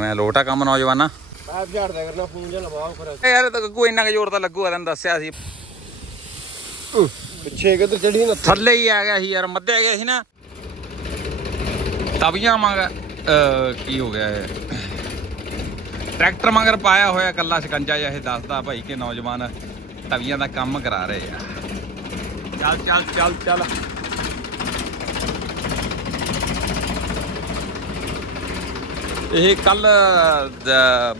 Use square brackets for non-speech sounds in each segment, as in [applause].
ਕਿਵੇਂ ਲੋਟਾ ਕੰਮ ਨੌਜਵਾਨਾ। ਆਪ ਝਾੜਦਾ ਕਰਨਾ ਫੋਨ ਜਾਂ ਲਵਾਓ ਫਿਰ ਇਹ ਯਾਰ ਤਾਂ ਕੋਈ ਇੰਨਾ ਕੁ ਜ਼ੋਰ ਤਾਂ ਲੱਗੂਗਾ ਤੈਨੂੰ ਦੱਸਿਆ ਸੀ। ਪਿੱਛੇ ਕਿੱਧਰ ਚੜੀ ਨਾ ਥੱਲੇ ਹੀ ਆ ਗਿਆ ਸੀ ਯਾਰ ਮੱਧੇ ਗਿਆ ਸੀ ਨਾ। ਤਵੀਆਂ ਮੰਗ ਕੀ ਹੋ ਗਿਆ ਇਹ? ਟਰੈਕਟਰ ਮਗਰ ਪਾਇਆ ਹੋਇਆ ਕੱਲਾ ਸ਼ਿਕੰਜਾ ਜਿਹਾ ਇਹ ਦੱਸਦਾ ਭਾਈ ਕਿ ਨੌਜਵਾਨ ਤਵੀਆਂ ਦਾ ਕੰਮ ਕਰਾ ਰਹੇ ਆ। ਚੱਲ ਚੱਲ ਚੱਲ ਚੱਲ। ਇਹ ਕੱਲ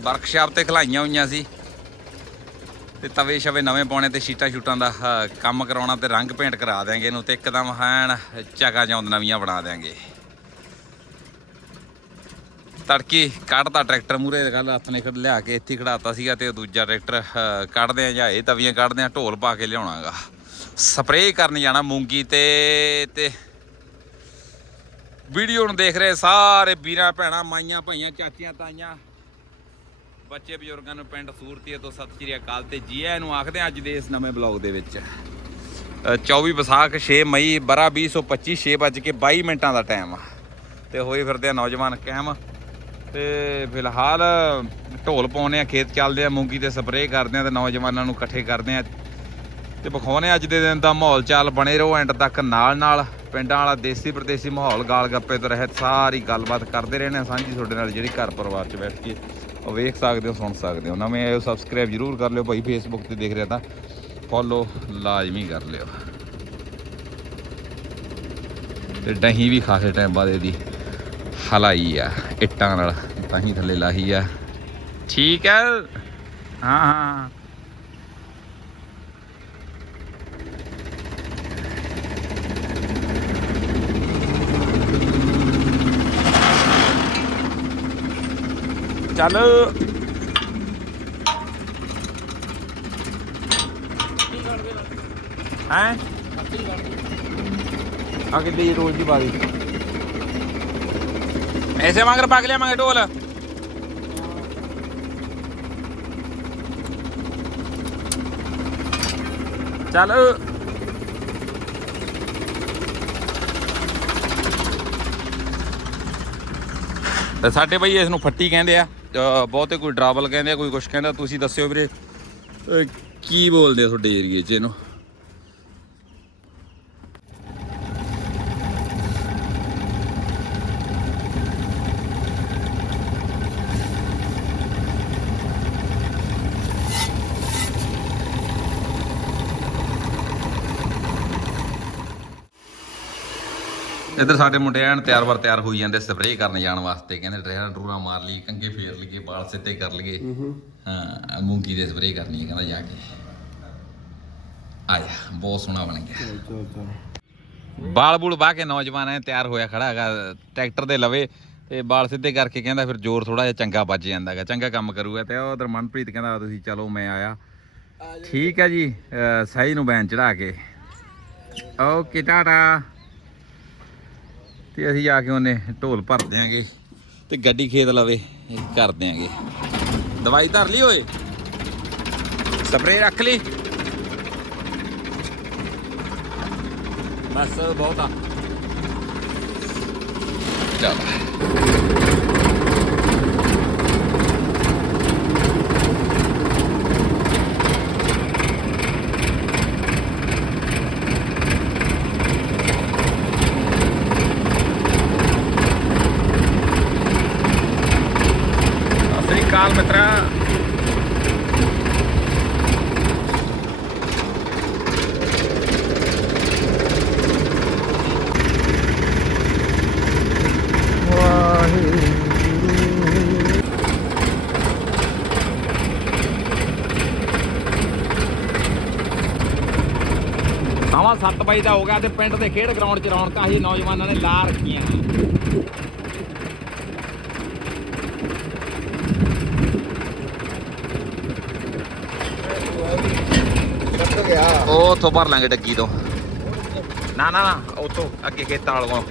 ਵਰਕਸ਼ਾਪ ਤੇ ਖਲਾਈਆਂ ਹੋਈਆਂ ਸੀ। ਤੇ ਤਵੇ ਸ਼ਵੇ ਨਵੇਂ ਪਾਉਣੇ ਤੇ ਸ਼ੀਟਾਂ ਸ਼ੂਟਾਂ ਦਾ ਕੰਮ ਕਰਾਉਣਾ ਤੇ ਰੰਗ ਪੇਂਟ ਕਰਾ ਦਿਆਂਗੇ ਇਹਨੂੰ ਤੇ ਇੱਕਦਮ ਹੈਨ ਚਕਾ ਚੌਂਦ ਨਵੀਆਂ ਬਣਾ ਦਿਆਂਗੇ। ਤੜਕੀ ਕੱਢਤਾ ਟਰੈਕਟਰ ਮੂਰੇ ਗੱਲ ਹੱਥ ਨੇ ਖੜ ਲਿਆ ਕੇ ਇੱਥੇ ਹੀ ਖੜਾਤਾ ਸੀਗਾ ਤੇ ਉਹ ਦੂਜਾ ਟਰੈਕਟਰ ਕੱਢਦੇ ਆ ਜਾਂ ਇਹ ਤਵੀਆਂ ਕੱਢਦੇ ਆ ਢੋਲ ਪਾ ਕੇ ਲਿਆਉਣਾਗਾ। ਸਪਰੇਅ ਕਰਨ ਜਾਣਾ ਮੂੰਗੀ ਤੇ ਤੇ ਵੀਡੀਓ ਨੂੰ ਦੇਖ ਰਹੇ ਸਾਰੇ ਵੀਰਾਂ ਭੈਣਾਂ ਮਾਈਆਂ ਭਾਈਆਂ ਚਾਚੀਆਂ ਤਾਈਆਂ। ਬੱਚੇ ਬਜ਼ੁਰਗਾਂ ਨੂੰ ਪਿੰਡ ਸੂਰਤੀਏ ਤੋਂ ਸਤਿ ਸ੍ਰੀ ਅਕਾਲ ਤੇ ਜੀ ਆਇਆਂ ਨੂੰ ਆਖਦੇ ਹਾਂ ਅੱਜ ਦੇ ਇਸ ਨਵੇਂ ਬਲੌਗ ਦੇ ਵਿੱਚ। ਅ, 24 ਵਿਸਾਖ 6 ਮਈ ਬਰਾ 2025 6 ਵੱਜ ਕੇ 22 ਮਿੰਟਾਂ ਦਾ ਟਾਈਮ ਆ। ਤੇ ਹੋਏ ਫਿਰਦੇ ਆ ਨੌਜਵਾਨ ਕਹਿਮ ਤੇ ਫਿਲਹਾਲ ਢੋਲ ਪਾਉਨੇ ਆ ਖੇਤ ਚੱਲਦੇ ਆ ਮੂੰਗੀ ਤੇ ਸਪਰੇਅ ਕਰਦੇ ਆ ਤੇ ਨੌਜਵਾਨਾਂ ਨੂੰ ਇਕੱਠੇ ਕਰਦੇ ਆ। ਤੇ ਵਿਖਾਉਨੇ ਅੱਜ ਦੇ ਦਿਨ ਦਾ ਮਾਹੌਲ ਚਾਲ ਬਣੇ ਰਹੋ ਐਂਡ ਤੱਕ ਨਾਲ ਨਾਲ ਪਿੰਡਾਂ ਵਾਲਾ ਦੇਸੀ ਪ੍ਰਦੇਸੀ ਮਾਹੌਲ ਗਾਲ ਗੱਪੇ ਤੋਂ ਰਹਿਤ ਸਾਰੀ ਗੱਲਬਾਤ ਕਰਦੇ ਰਹਿੰਦੇ ਆ ਸਾਂਝੀ ਤੁਹਾਡੇ ਨਾਲ ਜਿਹੜੀ ਘਰ ਪਰਿਵਾਰ 'ਚ ਬੈਠ ਕੇ ਉਹ ਵੇਖ ਸਕਦੇ ਹੋ, ਸੁਣ ਸਕਦੇ ਹੋ। ਨਵੇਂ ਆਏ ਸਬਸਕ੍ਰਾਈਬ ਜਰੂਰ ਕਰ ਲਿਓ ਭਾਈ ਫੇਸਬੁੱਕ ਤੇ ਦੇਖ ਰਿਹਾ ਤਾਂ ਫੋਲੋ ਲਾਜ਼ਮੀ ਕਰ ਲਿਓ। ਤੇ ਦਹੀਂ ਵੀ ਖਾਸੇ ਟਾਈਮ ਬਾਅਦ ਇਹਦੀ ਹਲਾਈ ਆ, ਇੱਟਾਂ ਨਾਲ ਤਾਂ ਹੀ ਥੱਲੇ ਲਾਹੀ ਆ। ਠੀਕ ਹੈ, ਹਾਂ ਹਾਂ। ਚੱਲ। ਹੈ? ਆ ਕਿੱਡੀ ਰੋਜ਼ ਦੀ ਬਾਰੀ ਐਸੇ ਮਗਰ ਪਾ ਕੇ ਲਿਆਵਾਂਗੇ ਢੋਲ। ਚੱਲ। ਸਾਡੇ ਬਈ ਇਸ ਨੂੰ ਫੱਟੀ ਕਹਿੰਦੇ ਆ। ਬਹੁਤੇ ਕੋਈ ਡਰਾਵਲ ਕਹਿੰਦੇ ਆ, ਕੋਈ ਕੁਛ ਕਹਿੰਦਾ, ਤੁਸੀਂ ਦੱਸਿਓ ਵੀਰੇ। ਕੀ ਬੋਲਦੇ ਆ ਤੁਹਾਡੇ ਏਰੀਏ 'ਚ ਇਹਨੂੰ? ਇੱਧਰ ਸਾਡੇ ਮੁੰਡੇ ਐਨ ਤਿਆਰ ਵਰ ਤਿਆਰ ਹੋਈ ਜਾਂਦੇ ਸਪਰੇਅ ਕਰਨ ਜਾਣ ਵਾਸਤੇ ਕਹਿੰਦੇ ਟਰੇਰਾਂ ਟਰੂਰਾਂ ਮਾਰ ਲਈ ਕੰਗੇ ਫੇਰ ਲਈਏ ਬਾਲ ਸਿੱਧੇ ਕਰ ਲਈਏ। ਹਾਂ ਮੂੰਗੀ ਦੇ ਸਪਰੇਅ ਕਰਨੀ ਹੈ ਕਹਿੰਦਾ ਜਾ ਕੇ। ਆਇਆ ਬਹੁਤ ਸੋਹਣਾ ਬਣ ਗਿਆ। ਬਾਲ ਬੂਲ ਬਾਹ ਕੇ ਨੌਜਵਾਨ ਐ ਤਿਆਰ ਹੋਇਆ ਖੜਾ ਹੈਗਾ ਟਰੈਕਟਰ ਦੇ ਲਵੇ ਤੇ ਬਾਲ ਸਿੱਧੇ ਕਰਕੇ ਕਹਿੰਦਾ ਫਿਰ ਜ਼ੋਰ ਥੋੜਾ ਜਿਹਾ ਚੰਗਾ ਵੱਜ ਜਾਂਦਾ ਹੈਗਾ ਚੰਗਾ ਕੰਮ ਕਰੂਗਾ ਤੇ ਉਧਰ ਮਨਪ੍ਰੀਤ ਕਹਿੰਦਾ ਤੁਸੀਂ ਚਲੋ ਮੈਂ ਆਇਆ। ਠੀਕ ਹੈ ਜੀ ਸਹੀ ਨੂੰ ਬੈਨ ਚੜਾ ਕੇ। ਓਕੇ ਟਾਟਾ। ਤੇ ਅਸੀਂ ਜਾ ਕੇ ਉਹਨੇ ਢੋਲ ਭਰ ਦਿਆਂਗੇ ਤੇ ਗੱਡੀ ਖੇਤ ਲਵੇ ਕਰ ਦਿਆਂਗੇ। ਦਵਾਈ ਧਰ ਲਈ ਓਏ। ਸਪਰੇ ਰੱਖ ਲਈ। ਬਸ, ਬਹੁਤ ਆ। ਚਲ ਸਤਿ ਸ੍ਰੀ ਅਕਾਲ ਮਿੱਤਰਾ ਸਵਾ 7 ਵਜੇ ਦਾ ਹੋ ਗਿਆ ਤੇ ਪਿੰਡ ਦੇ ਖੇਡ ਗਰਾਊਂਡ 'ਚ ਰੌਣਕਾਂ ਹੀ ਨੌਜਵਾਨਾਂ ਨੇ ਲਾ ਰੱਖੀਆਂ। ਸੱਤ ਉਹ ਉੱਥੋਂ ਭਰ ਲਾਂਗੇ ਡੱਗੀ ਤੋਂ। ਨਾ ਨਾ ਨਾ, ਉੱਥੋਂ ਅੱਗੇ ਖੇਤਾਂ ਵਾਲੋਂ।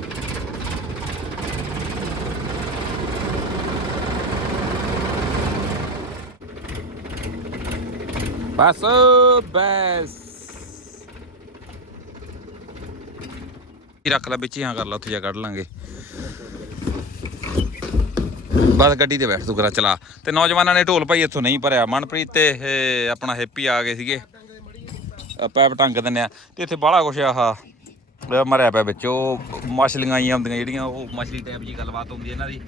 ਬਸ ਬਸ। ਇਹ ਰੱਖ ਲੈ ਵਿੱਚ ਹੀ, ਹਾਂ ਕਰ ਲਾ, ਉੱਥੇ ਜਾ ਕੱਢ ਲਾਂਗੇ। ਬਸ ਗੱਡੀ ਤੇ ਬੈਠ ਤੂੰ ਕਰਾ, ਚਲਾ। ਤੇ ਨੌਜਵਾਨਾਂ ਨੇ ਢੋਲ ਭਾਈ ਇੱਥੋਂ, ਨਹੀਂ ਭਰਿਆ। ਮਨਪ੍ਰੀਤ ਤੇ ਇਹ ਆਪਣਾ ਹੈਪੀ ਆ ਗਏ ਸੀਗੇ। ਪੈਪ ਟੰਗ ਦਿੰਨੇ ਆ। ਤੇ ਇੱਥੇ ਬਾਹਲਾ ਕੁਛ ਆਹ। ਮਰਿਆ ਪਿਆ ਵਿੱਚ, ਉਹ ਮਛਲੀਆਂ ਆਈਆਂ ਹੁੰਦੀਆਂ ਜਿਹੜੀਆਂ, ਉਹ ਮਛਲੀ ਟਾਈਪ ਜੀ ਗੱਲਬਾਤ ਹੁੰਦੀ ਹੈ ਇਹਨਾਂ ਦੀ।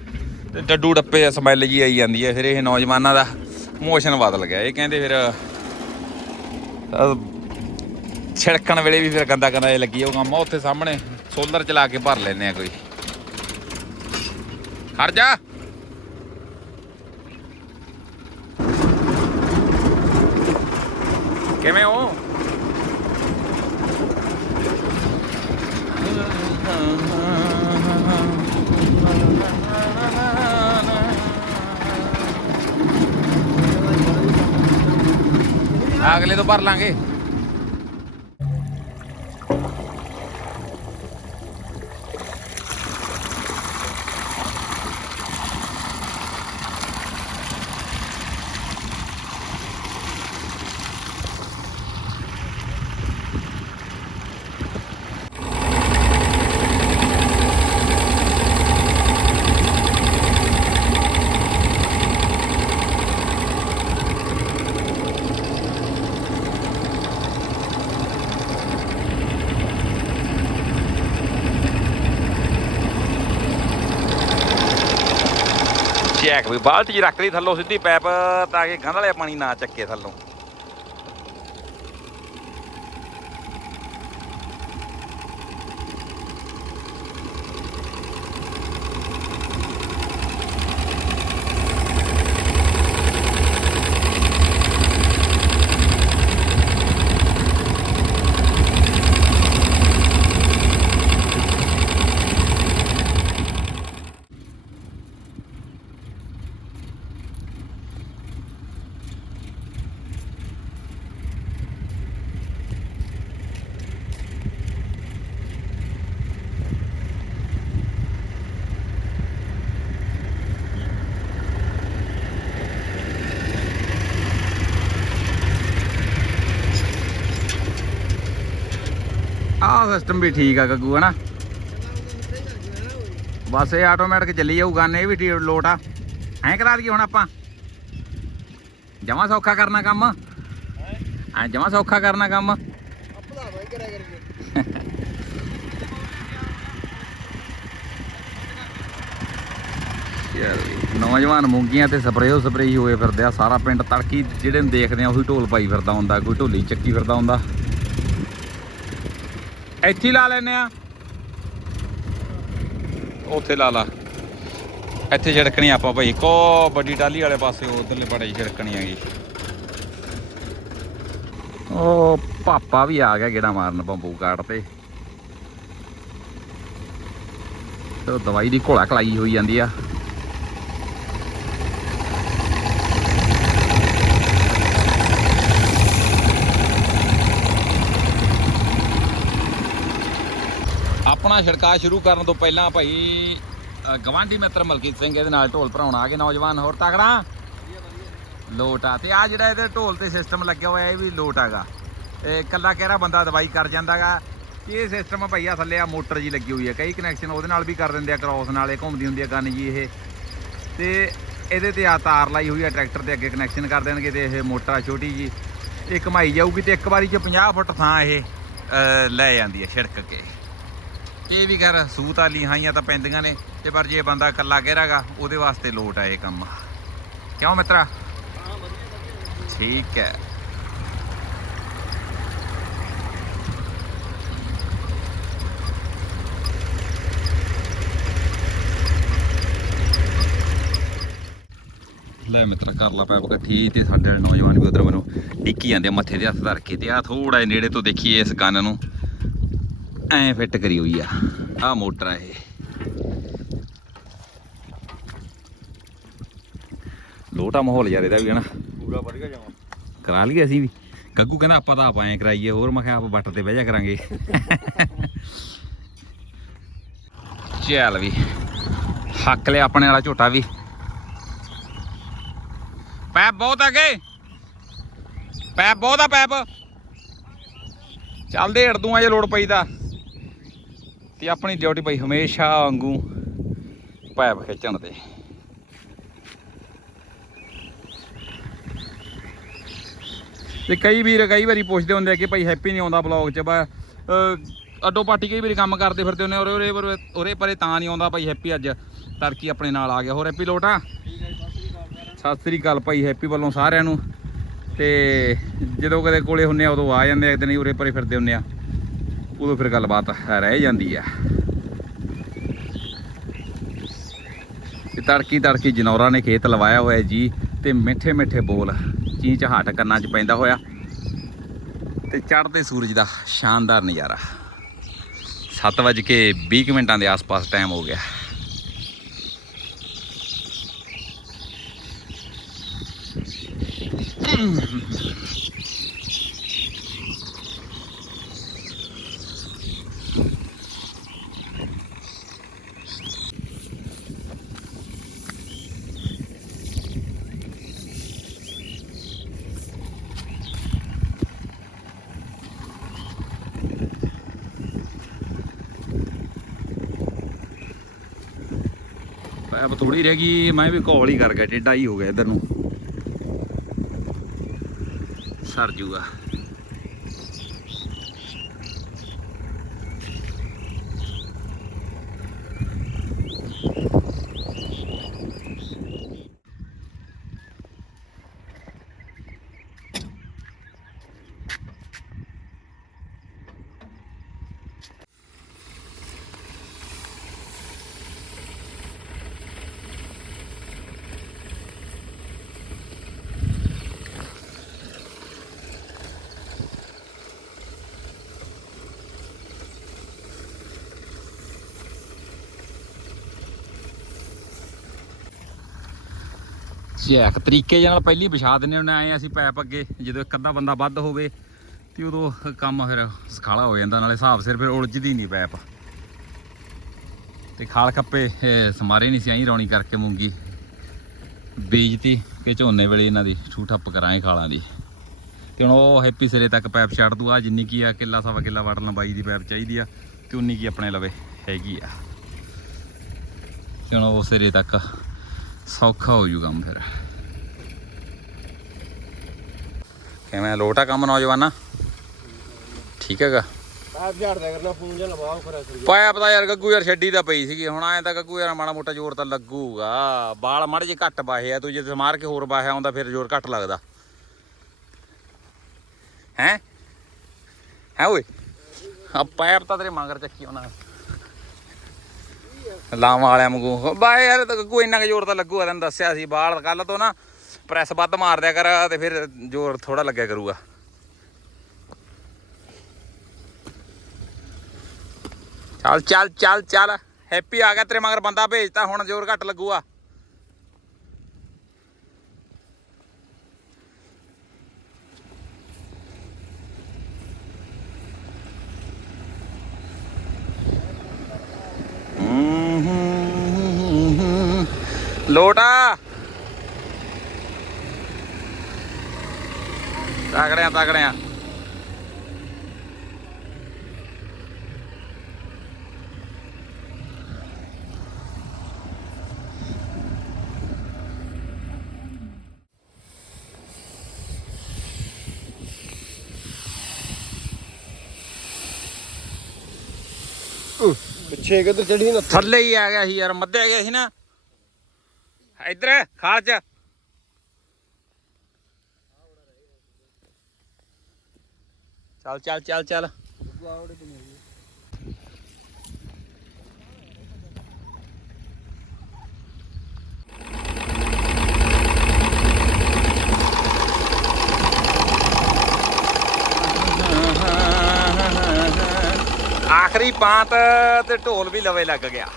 ਤੇ ਡੱਡੂ ਡੱਪੇ ਸਮੈਲ ਜੀ ਆਈ ਜਾਂਦੀ ਹੈ। ਫਿਰ ਇਹ ਨੌਜਵਾਨਾਂ ਦਾ ਮੋਸ਼ਨ ਬਦਲ ਗਿਆ। ਇਹ ਕਹਿੰਦੇ ਫਿਰ ਛਿੜਕਣ ਵੇਲੇ ਵੀ ਫਿਰ ਗੰਦਾ ਗੰਦਾ ਜਿਹਾ ਲੱਗੀ ਉਹ ਕੰਮ ਉੱਥੇ ਸਾਹਮਣੇ ਸੋਲਰ ਚਲਾ ਕੇ ਭਰ ਲੈਨੇ ਆ ਕੋਈ। ਹਟ ਜਾ। ਕਿਵੇਂ ਹੋ? ਅਗਲੇ ਤੋਂ ਭਰ ਲਾਂਗੇ। ਚੈੱਕ ਵੀ ਬਾਲਟੀ 'ਚ ਰੱਖ ਲਈ ਥੱਲੋਂ ਸਿੱਧੀ ਪੈਪ ਤਾਂ ਕਿ ਗੰਧ ਵਾਲੇ ਪਾਣੀ ਨਾ ਚੱਕੇ ਥੱਲੋਂ। ਆਹ ਸਿਸਟਮ ਵੀ ਠੀਕ ਆ ਗੱਗੂ ਹਨਾ? ਬਸ ਇਹ ਆਟੋਮੈਟਿਕ ਚੱਲੀ ਜਾਊਗਾ ਨੇ ਇਹ ਵੀ ਲੋਟ ਆ। ਐਂ ਕਰਾ ਦਈਏ ਹੁਣ ਆਪਾਂ? ਜਮਾ ਸੌਖਾ ਕਰਨਾ ਕੰਮ? ਐਂ ਜਮਾ ਸੌਖਾ ਕਰਨਾ ਕੰਮ? ਕਰਿਆ ਯਾਰ ਨੌਜਵਾਨ ਮੂੰਗੀਆਂ ਤੇ ਸਪਰੇਓ ਸਪਰੇਈ ਹੋਏ ਫਿਰਦੇ ਆ ਸਾਰਾ ਪਿੰਡ ਤੜਕੀ ਜਿਹੜੇ ਨੂੰ ਦੇਖਦੇ ਆ ਉਹੀ ਢੋਲ ਪਾਈ ਫਿਰਦਾ ਹੁੰਦਾ ਕੋਈ ਢੋਲੀ ਚੱਕੀ ਫਿਰਦਾ ਹੁੰਦਾ। ਇੱਥੇ ਲਾ ਲੈਨੇ ਆ। ਉੱਥੇ ਲਾ ਲਾ। ਇੱਥੇ ਛਿੜਕਣੀ ਆਪਾਂ ਭਾਈ। ਕੋ ਵੱਡੀ ਟਾਲੀ ਵਾਲੇ ਪਾਸੇ ਉਧਰਲੇ ਪਾੜੇ 'ਚ ਛਿੜਕਣੀ ਹੈਗੀ। ਉਹ ਪਾਪਾ ਵੀ ਆ ਗਿਆ ਗੇੜਾ ਮਾਰਨ ਬੰਬੂ ਕਾਟ ਤੇ। ਤੇ ਦਵਾਈ ਦੀ ਘੋਲਾ ਕਲਾਈ ਹੋਈ ਜਾਂਦੀ ਆ। ਆਪਣਾ ਛਿੜਕਾਅ ਸ਼ੁਰੂ ਕਰਨ ਤੋਂ ਪਹਿਲਾਂ ਭਾਈ ਅ, ਗਵਾਂਢੀ ਮਿੱਤਰ ਮਲਕੀਤ ਸਿੰਘ ਇਹਦੇ ਨਾਲ ਢੋਲ ਭਰਾਉਣ ਆ ਗਏ ਨੌਜਵਾਨ ਹੋਰ ਤਕੜਾ? ਲੋਟ ਆ ਤੇ ਆ ਜਿਹੜਾ ਇਹਦੇ ਢੋਲ ਤੇ ਸਿਸਟਮ ਲੱਗਿਆ ਹੋਇਆ ਇਹ ਵੀ ਲੋਟ ਹੈਗਾ ਤੇ ਕੱਲਾ ਕਿਹੜਾ ਬੰਦਾ ਦਵਾਈ ਕਰ ਜਾਂਦਾਗਾ? ਇਹ ਸਿਸਟਮ ਭਈਆ ਥੱਲੇ ਆ ਮੋਟਰ ਜੀ ਲੱਗੀ ਹੋਈ ਹੈ ਕਈ ਕਨੈਕਸ਼ਨ ਉਹਦੇ ਨਾਲ ਵੀ ਕਰ ਦਿੰਦੇ ਆ ਕ੍ਰੋਸ ਨਾਲੇ ਘੁੰਮਦੀ ਹੁੰਦੀ ਆ ਕੰਨ ਜੀ ਇਹ। ਤੇ ਇਹਦੇ ਤੇ ਆ ਤਾਰ ਲਾਈ ਹੋਈ ਆ ਟਰੈਕਟਰ ਦੇ ਅੱਗੇ ਕਨੈਕਸ਼ਨ ਕਰ ਦੇਣਗੇ ਤੇ ਇਹ ਮੋਟਰ ਆ ਛੋਟੀ ਜੀ। ਇਹ ਘਮਾਈ ਜਾਊਗੀ ਤੇ ਇੱਕ ਵਾਰੀ ਚ 50 ਫੁੱਟ ਥਾਂ ਇਹ ਲੈ ਜਾਂਦੀ ਹੈ ਛਿੜਕ ਕੇ। ਇਹ ਵੀ ਕਰ ਸੂਤ ਵਾਲੀ ਹਾਈਆਂ ਤਾਂ ਪੈਂਦੀਆਂ ਨੇ, ਤੇ ਪਰ ਜੇ ਬੰਦਾ ਇਕੱਲਾ ਘੇਰਾਗਾ ਉਹਦੇ ਵਾਸਤੇ ਲੋਟ ਆ ਇਹ ਕੰਮ। ਕਿਉਂ ਮਿੱਤਰਾ? ਠੀਕ ਹੈ। ਲੈ ਮਿੱਤਰਾ, ਕਰ ਲਾ ਪੈਪ ਇਕੱਠੀ ਤੇ ਸਾਡੇ ਨੌਜਵਾਨ ਵੀ ਉਧਰ ਮੈਨੂੰ ਟਿੱਕੀ ਜਾਂਦੇ ਮੱਥੇ ਦੇ ਹੱਥ ਧਰ ਕੇ, ਤੇ ਆ ਥੋੜਾ ਜਿਹਾ ਨੇੜੇ ਤੋਂ ਦੇਖੀਏ ਇਸ ਕੰਨ ਨੂੰ। ਐ ਫਿੱਟ ਕਰੀ ਹੋਈ ਆ। ਆ ਮੋਟਰ ਆ ਇਹ। ਲੋਟਾ ਮਾਹੌਲ ਯਾਰ ਇਹਦਾ ਵੀ ਹਨਾ। ਪੂਰਾ ਵਧੀਆ ਜਾਵਾਂ। ਕਰਾ ਲਈਏ ਅਸੀਂ ਵੀ। ਗੱਗੂ ਕਹਿੰਦਾ ਆਪਾਂ ਤਾਂ ਆਪ ਐਂ ਕਰਾਈਏ ਹੋਰ ਮੈਂ ਕਿਹਾ ਆਪ ਬੱਟ ਤੇ ਬਹਿ ਜਾ ਕਰਾਂਗੇ। ਚੱਲ ਵੀ ਹੱਕ ਲਿਆ ਆਪਣੇ ਵਾਲਾ ਝੋਟਾ ਵੀ। ਪੈਪ ਬਹੁਤ ਅੱਗੇ। ਪੈਪ ਬਹੁਤ ਆ ਪੈਪ। ਚੱਲਦੇ ਢਦੂਆਂ ਜੇ ਲੋੜ ਪਈਦਾ ਤੇ। ਤੇ ਆਪਣੀ ਡਿਊਟੀ ਭਾਈ ਹਮੇਸ਼ਾ ਵਾਂਗੂ ਪਾਇਪ ਖਿੱਚਣ ਤੇ। ਤੇ ਕਈ ਵੀਰ ਕਈ ਵਾਰੀ ਪੁੱਛਦੇ ਹੁੰਦੇ ਆ ਕਿ ਭਾਈ ਹੈਪੀ ਨਹੀਂ ਆਉਂਦਾ ਬਲੌਗ 'ਚ, ਬਾ ਅੱਡੋ ਪਾਟੀ ਕਈ ਵਾਰੀ ਕੰਮ ਕਰਦੇ ਫਿਰਦੇ ਹੁੰਦੇ ਔਰੇ ਔਰੇ ਔਰੇ ਪਰੇ ਤਾਂ ਨਹੀਂ ਆਉਂਦਾ ਭਾਈ ਹੈਪੀ ਅੱਜ। ਤਰਕੀ ਆਪਣੇ ਨਾਲ ਆ ਗਿਆ। ਹੋਰ ਹੈਪੀ ਲੋਟਾ ਸਤਿ ਸ੍ਰੀ ਅਕਾਲ ਭਾਈ ਹੈਪੀ ਵੱਲੋਂ ਸਾਰਿਆਂ ਨੂੰ। ਤੇ ਜਦੋਂ ਕਦੇ ਕੋਲੇ ਹੁੰਨੇ ਆ, ਉਦੋਂ ਆ ਜਾਂਦੇ ਆ, ਇੱਕ ਦਿਨ ਹੀ ਉਰੇ ਪਰੇ ਫਿਰਦੇ ਹੁੰਨੇ ਆ। ਉਦੋਂ ਫਿਰ ਗੱਲਬਾਤ ਰਹਿ ਜਾਂਦੀ ਆ। ਤੇ ਤੜਕੀ ਤੜਕੀ ਜਨੌਰਾਂ ਨੇ ਖੇਤ ਲਵਾਇਆ ਹੋਇਆ ਜੀ ਤੇ ਮਿੱਠੇ ਮਿੱਠੇ ਬੋਲ ਚੀਂ ਚਹਾਟ ਕੰਨਾਂ 'ਚ ਪੈਂਦਾ ਹੋਇਆ ਤੇ ਚੜ੍ਹਦੇ ਸੂਰਜ ਦਾ ਸ਼ਾਨਦਾਰ ਨਜ਼ਾਰਾ। 7:20 ਮਿੰਟਾਂ ਦੇ ਆਸ-ਪਾਸ ਟਾਈਮ ਹੋ ਗਿਆ। ਪੈਪ ਥੋੜੀ ਰਹਿ ਗਈ, ਮੈਂ ਵੀ ਘੋਲ ਹੀ ਕਰ ਗਿਆ ਟੇਡਾ ਹੀ ਹੋ ਗਿਆ ਇਧਰ ਨੂੰ। ਸਰ ਜੂਗਾ। ਚੈੱਕ ਤਰੀਕੇ ਜਿਹੇ ਨਾਲ ਪਹਿਲੀ ਵਿਛਾ ਦਿੰਨੇ ਹੁੰਦੇ ਆਏ ਅਸੀਂ ਪੈਪ ਅੱਗੇ, ਜਦੋਂ ਇੱਕ ਅੱਧਾ ਬੰਦਾ ਵੱਧ ਹੋਵੇ ਤੇ ਉਦੋਂ ਕੰਮ ਫਿਰ ਸਖਾਲਾ ਹੋ ਜਾਂਦਾ, ਨਾਲੇ ਹਿਸਾਬ ਸਿਰ ਫਿਰ ਉਲਝਦੀ ਨਹੀਂ ਪੈਪ। ਤੇ ਖਾਲ ਖੱਪੇ ਸਮਾਰੇ ਨਹੀਂ ਸੀ ਆਈ ਰੌਣੀ ਕਰਕੇ ਮੂੰਗੀ ਬੀਜਤੀ ਕਿ ਝੋਨੇ ਵੇਲੇ ਇਹਨਾਂ ਦੀ ਠੂਠੱਪ ਕਰਾਂਗੇ ਖਾਲਾਂ ਦੀ। ਤੇ ਹੁਣ ਉਹ ਹੈਪੀ ਸਿਰੇ ਤੱਕ ਪੈਪ ਛੱਡ ਦੂ ਆ ਜਿੰਨੀ ਕੀ ਆ, ਕਿੱਲਾ ਸਵਾ ਕਿੱਲਾ ਵਾਟ ਲੰਬਾਈ ਦੀ ਪੈਪ ਚਾਹੀਦੀ ਆ, ਤੇ ਉਨੀ ਕੀ ਆਪਣੇ ਲਵੇ, ਹੈਗੀ ਆ। ਤੇ ਹੁਣ ਉਹ ਸਿਰੇ ਤੱਕ ਸੌਖਾ ਹੋ ਜੂ ਕੰਮ ਫਿਰ। ਕਿਵੇਂ ਲੋਟਾ ਕੰਮ ਨੌਜਵਾਨਾ? ਠੀਕ ਹੈਗਾ। ਆਪ ਝਾੜਦਾ ਕਰਨਾ ਫੋਨ ਜਾਂ ਲਵਾਓ ਫਿਰ ਅਸਲ ਪਾਇਆ ਪਤਾ ਯਾਰ ਗੱਗੂ ਯਾਰ ਛੱਡੀ ਤਾਂ ਪਈ ਸੀਗੀ ਹੁਣ ਐ ਤਾਂ ਗੱਗੂ ਯਾਰ ਮਾੜਾ ਮੋਟਾ ਜ਼ੋਰ ਤਾਂ ਲੱਗੂਗਾ। ਬਾਲ ਮਾੜੇ ਜੇ ਘੱਟ ਬਾਹੇ ਆ ਤੂੰ ਜੇ ਸਮਾਰ ਕੇ ਹੋਰ ਬਾਹਿਆ ਆਉਂਦਾ ਫਿਰ ਜ਼ੋਰ ਘੱਟ ਲੱਗਦਾ। ਹੈ? ਹੈ ਓਏ? ਆ ਪੈਰ ਤਾਂ ਤੇਰੇ ਮਗਰ ਚੱਕੀ ਉਹਨਾਂ ਲਾਵਾਂ ਵਾਲਿਆਂ ਵਾਂਗੂ। ਬਾ ਯਾਰ ਤਾਂ ਗੱਗੂ ਇੰਨਾ ਕੁ ਜ਼ੋਰ ਤਾਂ ਲੱਗੂਗਾ ਤੈਨੂੰ ਦੱਸਿਆ ਸੀ ਬਾਲ ਕੱਲ ਤੋਂ ਨਾ ਪ੍ਰੈਸ ਵੱਧ ਮਾਰ ਦਿਆ ਕਰ ਤੇ ਫਿਰ ਜ਼ੋਰ ਥੋੜਾ ਲੱਗਿਆ ਕਰੂਗਾ। ਚੱਲ ਚੱਲ ਚੱਲ ਚੱਲ। ਹੈਪੀ ਆ ਗਿਆ ਤੇਰੇ ਮਗਰ ਬੰਦਾ ਭੇਜਤਾ, ਹੁਣ ਜ਼ੋਰ ਘੱਟ ਲੱਗੂਗਾ। ਲੋਟਾ। ਤਗੜਿਆ ਤਗੜਿਆ। ਪਿੱਛੇ ਕਿੱਧਰ ਚੜੀ ਨਾ? ਥੱਲੇ ਹੀ ਆ ਗਿਆ ਸੀ ਯਾਰ ਮੱਧੇ ਆ ਗਿਆ ਸੀ ਨਾ। ਇੱਧਰ ਖਾਲ ਚ। ਚੱਲ ਚੱਲ ਚੱਲ ਚੱਲ ਆਖਰੀ ਪਾਂਤ ਤੇ ਢੋਲ ਵੀ ਲਵੇ ਲੱਗ ਗਿਆ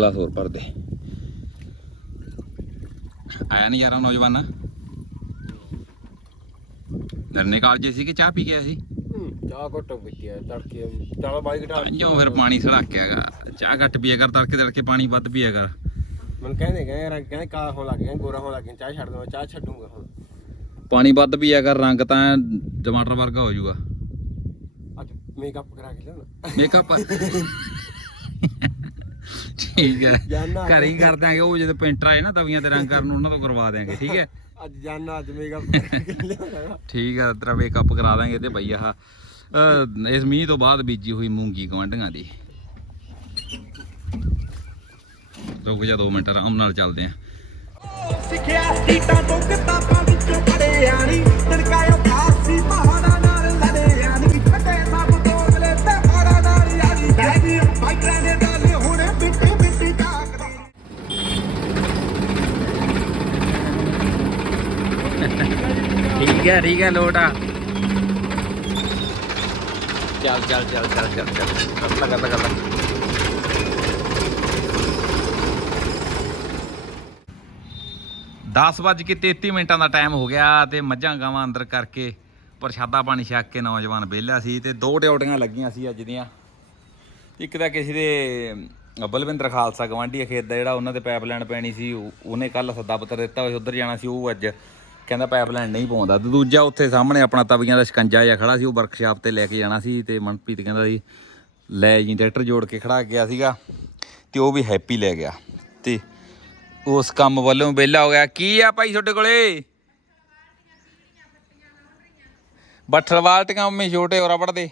ਗਲਾਸ ਹੋਰ ਭਰ ਦੇ। ਆਇਆ ਨਹੀਂ ਯਾਰਾ ਨੌਜਵਾਨ। ਨਰਨੇ ਕਾਲਜ ਸੀ ਕਿ ਚਾਹ ਪੀ ਗਿਆ ਸੀ? ਚਾਹ ਘੁੱਟ ਪੀਤੀ ਤੜਕੇ ਚਾਹ ਬਾਈ ਘਟਾ ਜੋ ਫਿਰ ਪਾਣੀ ਸੜਾਕਿਆਗਾ ਚਾਹ ਘੱਟ ਪੀਆ ਕਰ ਤੜਕੇ ਤੜਕੇ ਪਾਣੀ ਵੱਧ ਪੀਆ ਕਰ। ਮੈਨੂੰ ਕਹਿੰਦੇ ਕਹਿੰਦੇ ਰੰਗ ਕਹਿੰਦੇ ਕਾਲਾ ਹੋਣ ਲੱਗ ਗਿਆ ਗੋਰਾ ਹੋਣ ਲੱਗ ਗਿਆ ਚਾਹ ਛੱਡ ਦਵਾਂ ਚਾਹ ਛੱਡੂਗਾ ਹੁਣ। ਪਾਣੀ ਵੱਧ ਪੀਆ ਕਰ ਰੰਗ ਤਾਂ ਟਮਾਟਰ ਵਰਗਾ ਹੋ ਜਾਊਗਾ। ਅੱਜ ਮੇਕਅਪ ਕਰਾ ਕੇ ਲਿਆਉਣਾ। ਮੇਕਅਪ [laughs] ਠੀਕ ਹੈ। ਜਾਨਾ ਘਰ ਹੀ ਕਰ ਦਿਆਂਗੇ ਉਹ ਜਦੋਂ ਪੇਂਟਰ ਆਏ ਨਾ ਤਵੀਆਂ ਤੇ ਰੰਗ ਕਰਨ ਨੂੰ ਉਹਨਾਂ ਤੋਂ ਕਰਵਾ ਦਿਆਂਗੇ ਠੀਕ ਹੈ। ਅੱਜ ਜਾਨਾ ਅੱਜ ਮੇਕਅਪ ਠੀਕ ਹੈ ਤੇਰਾ ਮੇਕਅਪ ਕਰਾ ਦਾਂਗੇ ਤੇ ਬਈ ਆਹ ਇਸ ਮੀਂਹ ਤੋਂ ਬਾਅਦ ਬੀਜੀ ਹੋਈ ਮੂੰਗੀ ਗਵਾਂਢੀਆਂ ਦੀ। ਰੁਕ ਜਾ 2 ਮਿੰਟ ਆਰਾਮ ਨਾਲ ਚੱਲਦੇ ਆਂ। ਸਿੱਖਿਆ ਸੀਟਾਂ ਤੋਂ ਕਿਤਾਬਾਂ ਹੈ ਠੀਕ ਹੈ ਲੋਟ ਆ ਚੱਲ ਚੱਲ ਚੱਲ ਚੱਲ ਚੱਲ ਚੱਲ। ਕਰ ਲਾ ਕਰ ਲਾ ਕਰ ਲਾ। ਦਸ ਵੱਜ ਕੇ 33 ਮਿੰਟਾਂ ਦਾ ਟਾਈਮ ਹੋ ਗਿਆ ਤੇ ਮੱਝਾਂ ਗਾਵਾਂ ਅੰਦਰ ਕਰਕੇ ਪ੍ਰਸ਼ਾਦਾ ਪਾਣੀ ਛਕ ਕੇ ਨੌਜਵਾਨ ਵਿਹਲਾ ਸੀ ਤੇ ਦੋ ਡਿਊਟੀਆਂ ਲੱਗੀਆਂ ਸੀ ਅੱਜ ਦੀਆਂ। ਇੱਕ ਤਾਂ ਕਿਸੇ ਦੇ ਬਲਵਿੰਦਰ ਖਾਲਸਾ ਗਵਾਂਢੀ ਖੇਤ ਦਾ ਜਿਹੜਾ ਉਹਨਾਂ ਦੇ ਪਾਈਪਲਾਈਨ ਪੈਣੀ ਸੀ ਉਹ- ਉਹਨੇ ਕੱਲ ਸੱਦਾ ਪੱਤਰ ਦਿੱਤਾ ਹੋਇਆ ਉਧਰ ਜਾਣਾ ਸੀ ਉਹ ਅੱਜ ਕਹਿੰਦਾ ਪਾਈਪਲਾਈਨ ਨਹੀਂ ਪਾਉਂਦਾ ਤੇ ਦੂਜਾ ਉੱਥੇ ਸਾਹਮਣੇ ਆਪਣਾ ਤਵੀਆਂ ਦਾ ਸ਼ਿਕੰਜਾ ਜਿਹਾ ਖੜਾ ਸੀ, ਉਹ ਵਰਕਸ਼ਾਪ ਤੇ ਲੈ ਕੇ ਜਾਣਾ ਸੀ ਤੇ ਮਨਪ੍ਰੀਤ ਕਹਿੰਦਾ ਸੀ, ਲੈ ਜੀ ਟਰੈਕਟਰ ਜੋੜ ਕੇ ਖੜਾ ਗਿਆ ਸੀਗਾ ਤੇ ਉਹ ਵੀ ਹੈਪੀ ਲੈ ਗਿਆ। ਤੇ ਉਸ ਕੰਮ ਵੱਲੋਂ ਵਿਹਲਾ ਹੋ ਗਿਆ। ਕੀ ਆ ਭਾਈ ਤੁਹਾਡੇ ਕੋਲੇ? ਬੱਠਲ ਬਾਲਟੀਆਂ ਮੰਮੀ ਛੋਟੇ ਹੋਰ ਰਬੜ ਦੇ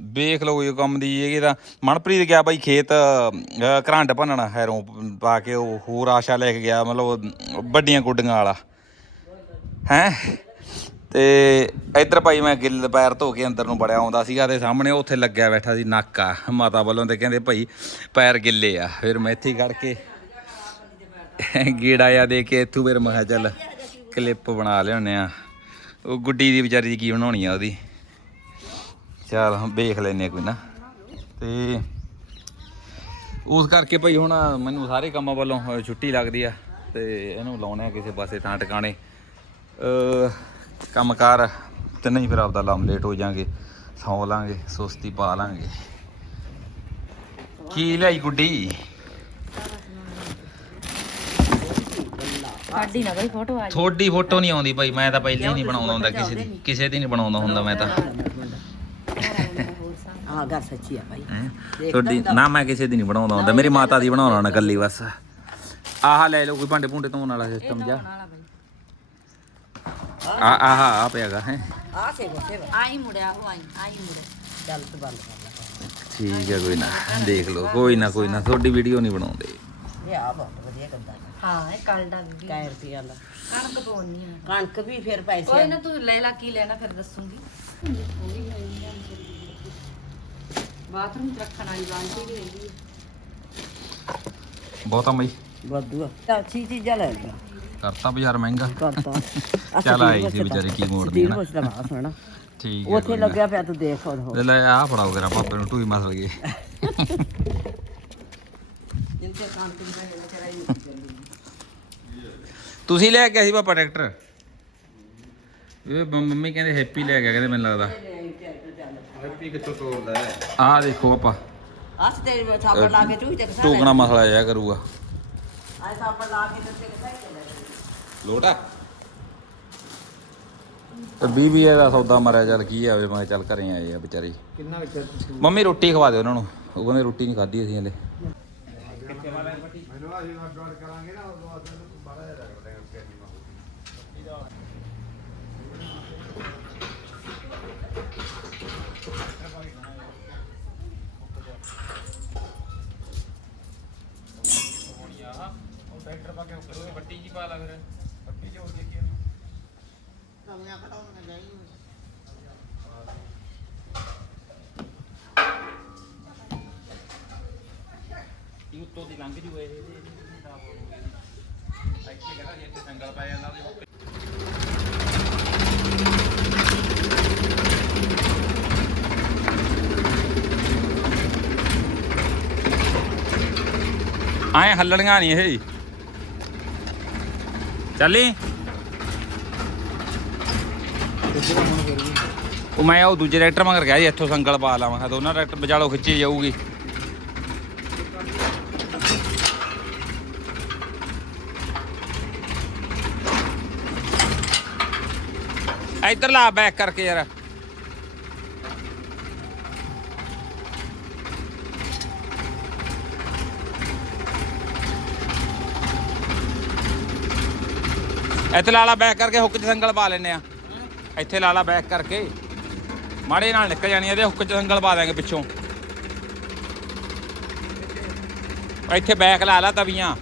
ਵੇਖ ਲਓ ਇਹ ਕੰਮ ਦੀ, ਇਹ ਤਾਂ ਮਨਪ੍ਰੀਤ ਗਿਆ ਬਾਈ ਖੇਤ ਘਰਾਂਟ ਘਰੰਡ ਭੰਨਣ, ਹੈਰੋਂ ਪਾ ਕੇ ਉਹ ਹੋਰ ਆਸ਼ਾ ਲੈ ਕੇ ਗਿਆ, ਮਤਲਬ ਵੱਡੀਆਂ ਗੁੱਡੀਆਂ ਵਾਲਾ। ਹੈ? ਤੇ ਇੱਧਰ ਭਾਈ ਮੈਂ ਗਿੱਲ ਪੈਰ ਧੋ ਕੇ ਅੰਦਰ ਨੂੰ ਬੜਿਆ ਆਉਂਦਾ ਸੀਗਾ ਤੇ ਸਾਹਮਣੇ ਉੱਥੇ ਲੱਗਿਆ ਬੈਠਾ ਸੀ ਨਾਕਾ, ਮਾਤਾ ਵੱਲੋਂ ਤੇ ਕਹਿੰਦੇ ਭਾਈ ਪੈਰ ਗਿੱਲੇ ਆ। ਫਿਰ ਮੈਂ ਇੱਥੇ ਹੀ ਖੜ ਕੇ ਗੇੜਾ ਆ ਦੇ ਕੇ ਇੱਥੋਂ ਫਿਰ ਮੈਂ ਕਿਹਾ ਚੱਲ ਕਲਿੱਪ ਬਣਾ ਲਿਆਉਂਦੇ ਆ ਉਹ ਗੁੱਡੀ ਦੀ ਵਿਚਾਰੀ ਦੀ ਕੀ ਬਣਾਉਣੀ ਆ ਉਹਦੀ? ਚੱਲ ਹੁਣ ਵੇਖ ਲੈਨੇ ਕੋਈ ਨਾ। ਤੇ ਉਸ ਕਰਕੇ ਭਾਈ ਹੁਣ ਮੈਨੂੰ ਸਾਰੇ ਕੰਮਾਂ ਵੱਲੋਂ ਛੁੱਟੀ ਲੱਗਦੀ ਆ ਤੇ ਇਹਨੂੰ ਲਾਉਣੇ ਆ ਕਿਸੇ ਪਾਸੇ ਤਾਂ ਟਿਕਾਣੇ। ਕੰਮਕਾਰ ਤੇ ਨਹੀਂ ਫਿਰ ਆਪਦਾ ਲੰਮ ਲੇਟ ਹੋ ਜਾਾਂਗੇ ਸੌ ਲਾਂਗੇ ਸੁਸਤੀ ਪਾ ਲਾਂਗੇ। ਕੀ ਲਈ ਗੁੱਡੀ? ਸਾਡੀ ਨਾ ਬਈ ਫੋਟੋ ਆ ਥੋੜੀ ਫੋਟੋ ਨਹੀਂ ਆਉਂਦੀ ਭਾਈ ਮੈਂ ਤਾਂ ਪਹਿਲੇ ਹੀ ਨਹੀਂ ਬਣਾਉਂਦਾ ਹੁੰਦਾ ਕਿਸੇ ਦੀ ਕਿਸੇ ਦੀ ਨਹੀਂ ਬਣਾਉਂਦਾ ਹੁੰਦਾ ਮੈਂ ਤਾਂ। ਹਾਂ ਗੱਲ ਸੱਚੀ ਆ ਭਾਈ। ਹੈਂ? ਤੁਹਾਡੀ ਨਾ ਮੈਂ ਕਿਸੇ ਦੀ ਨਹੀਂ ਬਣਾਉਂਦਾ ਹੁੰਦਾ। ਮੇਰੀ ਮਾਤਾ ਦੀ ਬਣਾਉਣਾ ਨਾ ਕੱਲੀ ਬਸ। ਆਹ ਲੈ ਲਓ ਕੋਈ ਭਾਂਡੇ ਭੁੰਡੇ ਧੋਣ ਵਾਲਾ ਸਿਸਟਮ ਜਾ ਆ ਆਹ ਆ ਪਿਆਗਾ ਹੈ? ਆ ਸੇ ਗੋਸੇ ਆਈ ਮੁੜਿਆ ਹੋ ਆਈ ਆਈ ਮੁੜਿਆ। ਚੱਲ ਤੂੰ ਬੰਦ ਕਰ ਲੈ। ਠੀਕ ਹੈ ਕੋਈ ਨਾ। ਦੇਖ ਲਓ ਕੋਈ ਨਾ ਕੋਈ ਨਾ। ਤੁਹਾਡੀ ਵੀਡੀਓ ਨਹੀਂ ਬਣਾਉਂਦੇ। ਇਹ ਆ ਬਹੁਤ ਵਧੀਆ ਗੰਦਾ ਹਾਂ ਇਹ ਕੱਲ ਦਾ ਵੀ। ਕਾਇ ਰੁਪਿਆ ਦਾ ਕਣਕ ਪਾਉਣੀ ਆ। ਕਣਕ ਵੀ ਫਿਰ ਪੈਸੇ ਕੋਈ ਨਾ ਤੂੰ ਲੈ ਲਾ ਕੀ ਲੈਣਾ ਫਿਰ ਦੱਸੂਗੀ। ਬਾਥਰੂਮ ਚ ਰੱਖਣ ਵਾਲੀ ਬਾਲਟੀ ਵੀ ਹੈਗੀ ਬਹੁਤਾ ਮਈ ਵਾਧੂ ਤਾਂ ਚੀ ਚੀਜ਼ਾਂ ਲੈ ਲਿਆ ਕਰਤਾ ਬਾਜ਼ਾਰ ਮਹਿੰਗਾ। ਕਰਤਾ? ਚੱਲ ਆਈ ਸੀ ਵਿਚਾਰੀ ਕੀ ਮੋੜਦੀ ਦੀਨ ਨਾ। ਪੁੱਛਦਾ ਬਾਹਰ ਸੁਣਾ। ਠੀਕ ਹੈ ਉੱਥੇ ਕੋਈ ਨਾ। ਲੱਗਿਆ ਪਿਆ ਤੂੰ ਦੇਖ ਉਹ ਲੈ ਲੈ ਆ ਫੜਾਓ ਕਰਾ ਪਾਪੇ ਨੂੰ ਟੂਈ ਮਸਲ ਗਈ। ਜਿੰਤੇ ਵਿਚਾਰਾ ਹੀ ਨਹੀਂ ਚੱਲਦੀ ਤੁਸੀਂ ਲੈ ਕੇ ਸੀ ਪਾਪਾ ਟਰੈਕਟਰ? ਇਹ ਮੰਮੀ ਕਹਿੰਦੇ ਹੈਪੀ ਲੈ ਗਿਆ ਕਹਿੰਦੇ ਮੈਨੂੰ ਲੱਗਦਾ। ਹੈਪੀ ਕਿੱਥੋਂ ਤੋੜਦਾ ਹੈ ਆਹ ਦੇਖੋ ਪਾਪਾ ਹੱਥ ਤੇ ਸਾਬਣ ਲਾ ਕੇ ਤੂੰ ਤੇ ਕਿਸਾ ਟੋਕਣਾ ਮਸਲਾ ਜਾਇਆ ਕਰੂਗਾ। ਆਏ ਸਾਬਣ ਲਾ ਕੇ ਤੇ ਕਿਸਾ ਹੀ ਚੱਲਿਆ ਲੋਟ? ਤੇ ਬੀਬੀ ਇਹਦਾ ਸੌਦਾ ਮਰਿਆ ਚੱਲ ਕੀ ਆਵੇ ਮੈਂ ਕਿਹਾ ਚੱਲ ਘਰੇ ਆਏ ਆ ਵਿਚਾਰੀ। ਕਿੰਨਾ ਕੁ ਚਿਰ ਤੁਸੀਂ? ਮੰਮੀ ਰੋਟੀ ਖਵਾ ਦਿਓ ਉਹਨਾਂ ਨੂੰ। ਉਹ ਕਹਿੰਦੇ ਰੋਟੀ ਨਹੀਂ ਖਾਧੀ ਅਸੀਂ ਹਲੇ। ਮੈਨੂੰ ਅਸੀਂ ਅਪਲੋਡ ਕਰਾਂਗੇ ਨੂੰ ਬੜਾ ਜਿਹਾ ਲੱਗਦਾ ਹੈ ਕਿ ਟਰੈਕਟਰ ਪਾ ਕੇ ਕਰੋਗੇ ਵੱਟੀ ਜੀ ਪਾ ਲਾ ਫਿਰ ਵੱਟੀ ਚ ਹੋਰ ਦੇਖੀ ਇਹ ਉੱਤੋਂ ਦੀ ਲੰਘ ਜੂ। ਇਹ ਇੱਥੇ ਕਹਿੰਦਾ ਜੇ ਇੱਥੇ ਸੰਗਲ ਪੈ ਜਾਂਦਾ ਉਹਦੇ ਆਏ ਹੱਲਣੀਆਂ ਨਹੀਂ ਇਹ ਚੱਲੀ ਫਿਰ ਵੀ ਉਹ ਮੈਂ ਉਹ ਦੂਜੇ ਟਰੈਕਟਰ ਮਗਰ ਗਿਆ ਜੀ ਇੱਥੋਂ ਸੰਗਲ ਪਾ ਲਾ ਦੋਨਾਂ ਟਰੈਕਟਰ ਵਿਚਾਲੋ ਖਿੱਚੀ ਜਾਊਗੀ। ਇੱਧਰ ਲਾ ਬੈਕ ਕਰਕੇ ਯਾਰ। ਇੱਥੇ ਲਾਲਾ ਬੈਕ ਕਰਕੇ ਹੁੱਕ 'ਚ ਸੰਗਲ ਪਾ ਲੈਨੇ ਆ। ਇੱਥੇ ਲਾਲਾ ਬੈਕ ਕਰਕੇ। ਮਾੜੇ ਨਾਲ ਨਿਕਲ ਜਾਣੀ ਇਹਦੇ ਹੁੱਕ 'ਚ ਸੰਗਲ ਪਾ ਦਾਂਗੇ ਪਿੱਛੋਂ। ਇੱਥੇ ਬੈਕ ਲਾ ਲਾ ਤਵੀਆਂ।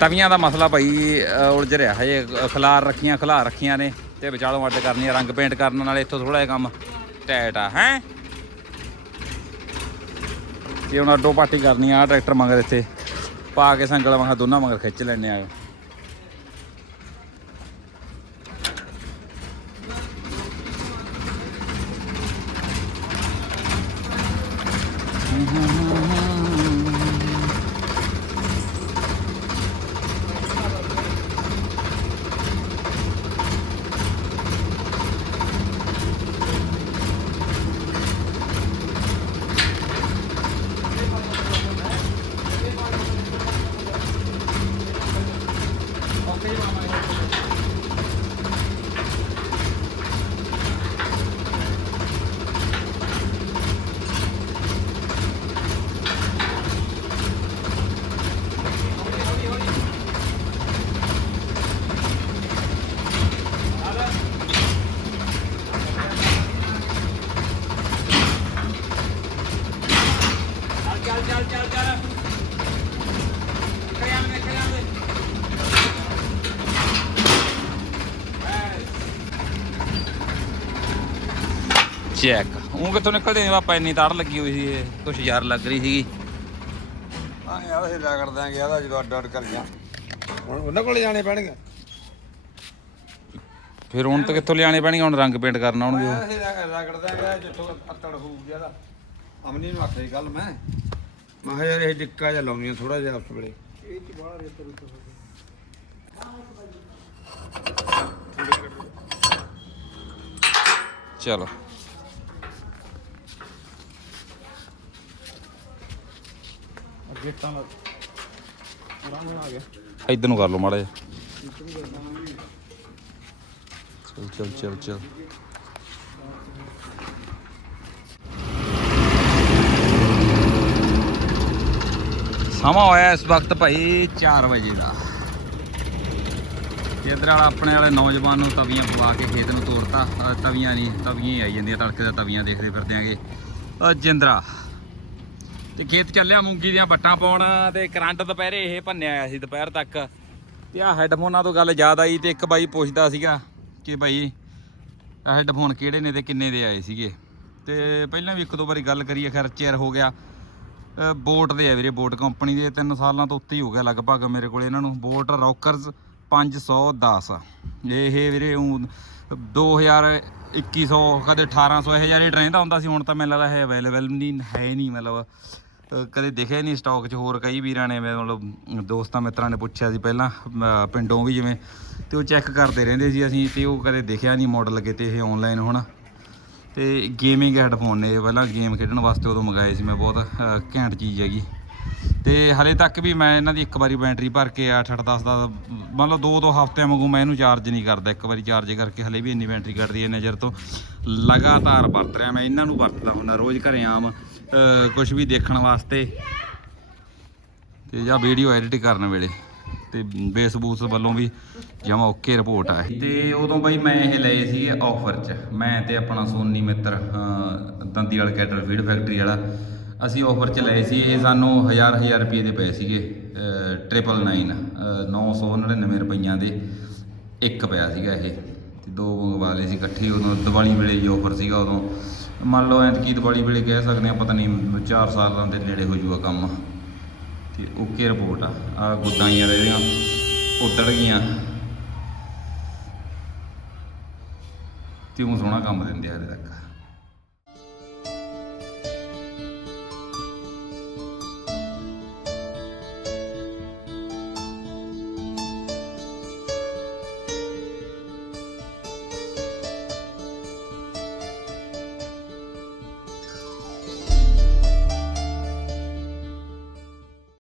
ਤਵੀਆਂ ਦਾ ਮਸਲਾ ਭਾਈ ਉਲਝ ਰਿਹਾ ਹਜੇ। ਖਲਾਰ ਰੱਖੀਆਂ ਖਲਾਰ ਰੱਖੀਆਂ ਨੇ ਤੇ ਵਿਚਾਲੋਂ ਅੱਡ ਕਰਨੀ ਰੰਗ ਪੇਂਟ ਕਰਨ ਨਾਲ ਇੱਥੋਂ ਥੋੜਾ ਜਿਹਾ ਕੰਮ ਟੈਟ ਆ, ਹੈ? ਤੇ ਹੁਣ ਅੱਡੋ ਪਾਟੀ ਕਰਨੀ ਆ ਟਰੈਕਟਰ ਮੰਗਰ ਇੱਥੇ, ਪਾ ਕੇ ਸੰਗਲ ਮਗਾ ਦੋਨਾਂ ਮਗਰ ਖਿੱਚ ਲੈਣੇ ਆ ਚੱਲ ਚੱਲ ਚੱਲ ਚੱਲ ਕਰਿਆ ਮੈਂ ਕਰਿਆ ਮੈਂ ਚੈੱਕ ਉਹ ਕਿੱਥੋਂ ਨਿਕਲਦੇ ਨੇ ਪਾਪਾ ਇੰਨੀ ਤਾਰ ਲੱਗੀ ਹੋਈ ਸੀ ਇਹ ਕੁਛ ਯਾਰ ਲੱਗ ਰਹੀ ਸੀਗੀ। ਆ ਯਾਰ ਅਸੀਂ ਰਗੜ ਦਾਂਗੇ ਇਹਦਾ ਜਦੋਂ ਅੱਡ ਅੱਡ ਕਰ ਗਿਆ। ਹੁਣ ਉਹਨਾਂ ਕੋਲੇ ਜਾਣੇ ਪੈਣਗੇ? ਫਿਰ ਹੁਣ ਤਾਂ ਕਿੱਥੋਂ ਲਿਆਣੇ ਪੈਣਗੇ? ਹੁਣ ਰੰਗ ਪੇਂਟ ਕਰਨ ਆਉਣਗੇ ਉਹ। ਅਸੀਂ ਰਗ- ਰਗੜ ਦਾਂਗੇ ਜਿੱਥੋਂ ਅੱਤੜ ਹੋਊਗੀ ਇਹਦਾ। ਅਮਨੀ ਨੂੰ ਆਖੇ ਗੱਲ ਮੈਂ। ਮੈਂ ਕਿਹਾ ਯਾਰ ਇਹ ਡਿੱਕਾ ਜਿਹਾ ਲਾਉਣੀ ਥੋੜਾ ਜਿਹਾ ਉਸ ਵੇਲੇ। ਚਲੋ। ਗੇਟਾਂ ਦਾ ਰੰਗ ਆ ਗਿਆ। ਇੱਧਰ ਨੂੰ ਕਰ ਲਓ ਮਾੜਾ ਜਿਹਾ। ਚਲ ਚਲ ਚਲ ਚਲ। ਸਮਾਂ ਹੋਇਆ ਇਸ ਵਕਤ ਭਾਈ 4 ਵਜੇ ਦਾ। ਤੇ ਵਾਲਾ ਆਪਣੇ ਵਾਲੇ ਨੌਜਵਾਨ ਨੂੰ ਤਵੀਆਂ ਪਵਾ ਕੇ ਖੇਤ ਨੂੰ ਤੋੜਤਾ ਅ, ਤਵੀਆਂ ਨਹੀਂ ਤਵੀਆਂ ਹੀ ਆਈ ਜਾਂਦੀਆਂ ਤੜਕੇ ਦਾ ਤਵੀਆਂ ਦੇਖਦੇ ਫਿਰਦੇ ਆਂਗੇ। ਜਿੰਦਰਾ। ਤੇ ਖੇਤ ਚੱਲਿਆ ਮੂੰਗੀ ਦੀਆਂ ਵੱਟਾਂ ਪਾਉਣ ਤੇ ਕਰੰਟ ਦੁਪਹਿਰੇ ਇਹ ਭੰਨਿਆ ਆਇਆ ਸੀ, ਦੁਪਹਿਰ ਤੱਕ। ਤੇ ਆ ਹੈੱਡਫੋਨਾਂ ਤੋਂ ਗੱਲ ਯਾਦ ਆਈ ਤੇ ਇੱਕ ਬਾਈ ਪੁੱਛਦਾ ਸੀਗਾ ਕਿ ਭਾਈ ਆਹ ਹੈੱਡਫੋਨ ਕਿਹੜੇ ਨੇ ਤੇ ਕਿੰਨੇ ਦੇ ਆਏ ਸੀਗੇ? ਤੇ ਪਹਿਲਾਂ ਵੀ ਇੱਕ ਦੋ ਵਾਰੀ ਗੱਲ ਕਰੀਏ, ਖੈਰ ਚਿਰ ਹੋ ਗਿਆ। ਬੋਟ ਦੇ ਆ ਵੀਰੇ, ਬੋਟ ਕੰਪਨੀ ਦੇ 3 ਸਾਲਾਂ ਤੋਂ ਉੱਤੇ ਹੀ ਹੋ ਗਿਆ ਲਗਭਗ ਮੇਰੇ ਕੋਲ ਇਹਨਾਂ ਨੂੰ। ਬੋਟ ਰੌਕਰਸ 510 ਇਹ ਵੀਰੇ ਊਂ 2000 2100 ਕਦੇ 1800 ਇਹ ਜਿਹਾ ਟ੍ਰੈਂਡ ਹੁੰਦਾ ਸੀ, ਹੁਣ ਤਾਂ ਮੈਨੂੰ ਲੱਗਦਾ ਹੈ ਅਵੇਲੇਬਲ ਨਹੀਂ, ਹੈ ਨਹੀਂ ਮਤਲਬ। ਕਦੇ ਦਿਖਿਆ ਨਹੀਂ ਸਟਾਕ 'ਚ ਹੋਰ ਕਈ ਵੀਰਾਂ ਨੇ ਮਤਲਬ ਦੋਸਤਾਂ ਮਿੱਤਰਾਂ ਨੇ ਪੁੱਛਿਆ ਸੀ ਪਹਿਲਾਂ ਪਿੰਡੋਂ ਵੀ ਜਿਵੇਂ, ਤੇ ਉਹ ਚੈੱਕ ਕਰਦੇ ਰਹਿੰਦੇ ਸੀ ਅਸੀਂ, ਤੇ ਉਹ ਕਦੇ ਦਿਖਿਆ ਨਹੀਂ ਮਾਡਲ ਕਿਤੇ ਇਹ ਆਨਲਾਈਨ ਹੁਣ। ਤੇ ਗੇਮਿੰਗ ਹੈੱਡਫੋਨ ਨੇ ਇਹ ਪਹਿਲਾਂ ਗੇਮ ਖੇਡਣ ਵਾਸਤੇ ਉਦੋਂ ਮੰਗਾਏ ਸੀ ਮੈਂ ਬਹੁਤ ਘੈਂਟ ਚੀਜ਼ ਹੈਗੀ। ਤੇ ਹਲੇ ਤੱਕ ਵੀ ਮੈਂ ਇਹਨਾਂ ਦੀ ਇੱਕ ਵਾਰੀ ਬੈਟਰੀ ਭਰ ਕੇ 8 8 10 ਦਾ ਮਤਲਬ ਦੋ ਦੋ ਹਫ਼ਤਿਆਂ ਵਾਂਗੂ ਮੈਂ ਇਹਨੂੰ ਚਾਰਜ ਨਹੀਂ ਕਰਦਾ, ਇੱਕ ਵਾਰੀ ਚਾਰਜ ਕਰਕੇ ਹਲੇ ਵੀ ਇੰਨੀ ਬੈਟਰੀ ਕੱਢਦੀ ਹੈ ਨਜ਼ਰ ਤੋਂ। ਲਗਾਤਾਰ ਵਰਤ ਰਿਹਾ ਮੈਂ, ਇਹਨਾਂ ਨੂੰ ਵਰਤਦਾ ਹੁੰਦਾ, ਰੋਜ਼ ਘਰੇ ਆਮ ਕੁਝ ਵੀ ਦੇਖਣ ਵਾਸਤੇ। ਤੇ ਜਾਂ ਵੀਡੀਓ ਐਡਿਟ ਕਰਨ ਵੇਲੇ। ਤੇ ਬੇਸਬੂਸ ਵੱਲੋਂ ਵੀ ਜਮਾ ਓਕੇ ਰਿਪੋਰਟ ਆ ਇਹ। ਤੇ ਉਦੋਂ ਬਈ ਮੈਂ ਇਹ ਲਏ ਸੀ ਆਫਰ 'ਚ। ਮੈਂ ਤੇ ਆਪਣਾ ਸੋਨੀ ਮਿੱਤਰ ਅਹ, ਦੰਦੀ ਵਾਲਾ ਕੈਟਲ ਫੀਡ ਫੈਕਟਰੀ ਵਾਲਾ। ਅਸੀਂ ਆਫਰ 'ਚ ਲਏ ਸੀ ਇਹ ਸਾਨੂੰ 1000 1000 ਰੁਪਏ ਦੇ ਪਏ ਸੀਗੇ 999 999 ਰੁਪਈਆਂ ਦੇ ਇੱਕ ਪਿਆ ਸੀਗਾ ਇਹ। ਤੇ ਦੋ ਮੰਗਵਾ ਲਏ ਸੀ ਇਕੱਠੇ ਉਦੋਂ ਦੀਵਾਲੀ ਵੇਲੇ ਹੀ ਆਫਰ ਸੀਗਾ ਉਦੋਂ। ਮੰਨ ਲਓ ਐਤਕੀ ਦੀਵਾਲੀ ਵੇਲੇ ਕਹਿ ਸਕਦੇ ਆ ਪਤਾ ਨਹੀਂ 4 ਸਾਲਾਂ ਦੇ ਨੇੜੇ ਹੋ ਜੂਗਾ ਕੰਮ। ਤੇ ਓਕੇ ਰਿਪੋਰਟ ਆ। ਆ ਗੁੱਦਾਂ ਹੀ ਆ ਜਿਹੜੀਆਂ ਗਈਆਂ। ਤੇ ਉਹ ਸੋਹਣਾ ਕੰਮ ਦਿੰਦੇ ਆ ਹਲੇ ਤੱਕ।